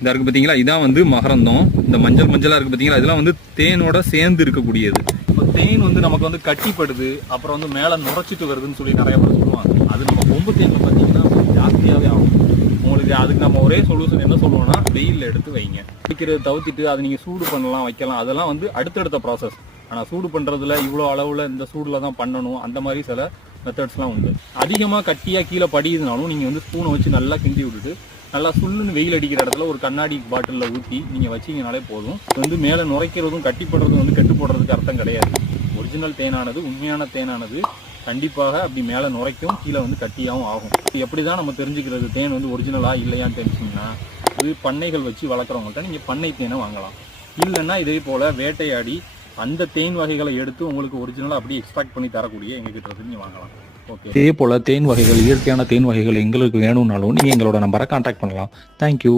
இந்த இருக்குது பார்த்தீங்களா, இதான் வந்து மகரந்தம். இந்த மஞ்சள் மஞ்சளாக இருக்குது பார்த்தீங்களா, இதெல்லாம் வந்து தேனோட சேர்ந்து இருக்கக்கூடியது. இப்போ தேன் வந்து நமக்கு வந்து கட்டிப்படுது, அப்புறம் வந்து மேலே நுரைச்சிட்டு வருதுன்னு சொல்லி நிறைய பேர் சொல்லுவாங்க. அது நம்ம கொம்பு தேனில் பார்த்தீங்கன்னா ஜாஸ்தியாகவே ஆகும். உங்களுக்கு அதுக்கு நம்ம ஒரே சொல்யூஷன் என்ன சொல்லுவோம்னா, வெயிலில் எடுத்து வைங்க. வைக்கிறது தவிர்த்துட்டு அதை நீங்கள் சூடு பண்ணலாம், வைக்கலாம், அதெல்லாம் வந்து அடுத்தடுத்த ப்ராசஸ். ஆனால் சூடு பண்ணுறதுல இவ்வளோ அளவில் இந்த சூடில் தான் பண்ணணும், அந்த மாதிரி சில மெத்தட்ஸ்லாம் உண்டு. அதிகமாக கட்டியாக கீழே படியுதுனாலும் நீங்கள் வந்து ஸ்பூனை வச்சு நல்லா கிண்டி விட்டுட்டு நல்லா சுள்ளுன்னு வெயில் அடிக்கிற இடத்துல ஒரு கண்ணாடி பாட்டிலில் ஊற்றி நீங்கள் வச்சிங்கனாலே போதும். இது வந்து மேலே நுரைக்கிறதும் கட்டிப்படுறதும் வந்து கெட்டு போடுறதுக்கு அர்த்தம் கிடையாது. ஒரிஜினல் தேனானது, உண்மையான தேனானது கண்டிப்பாக அப்படி மேலே நுரைக்கும், கீழே வந்து கட்டியாகவும் ஆகும். எப்படி தான் நம்ம தெரிஞ்சுக்கிறது தேன் வந்து ஒரிஜினலாக இல்லையான்னு தெரிஞ்சிங்கன்னா, இது பண்ணைகள் வச்சு வளர்க்குறவங்கள்ட்ட நீங்கள் பண்ணை தேனை வாங்கலாம். இல்லைன்னா இதே போல் வேட்டையாடி அந்த தேன் வகைகளை எடுத்து உங்களுக்கு ஒரிஜினலாக அப்படியே எக்ஸ்ட்ராக்ட் பண்ணி தரக்கூடிய எங்ககிட்ட இருந்து நீங்கள் வாங்கலாம். ஓகே. இதே போல் தேன் வகைகள், இயற்கையான தேன் வகைகள் எங்களுக்கு வேணும்னாலும் நீங்கள் எங்களோட நம்பரை கான்டாக்ட் பண்ணலாம். தேங்க்யூ.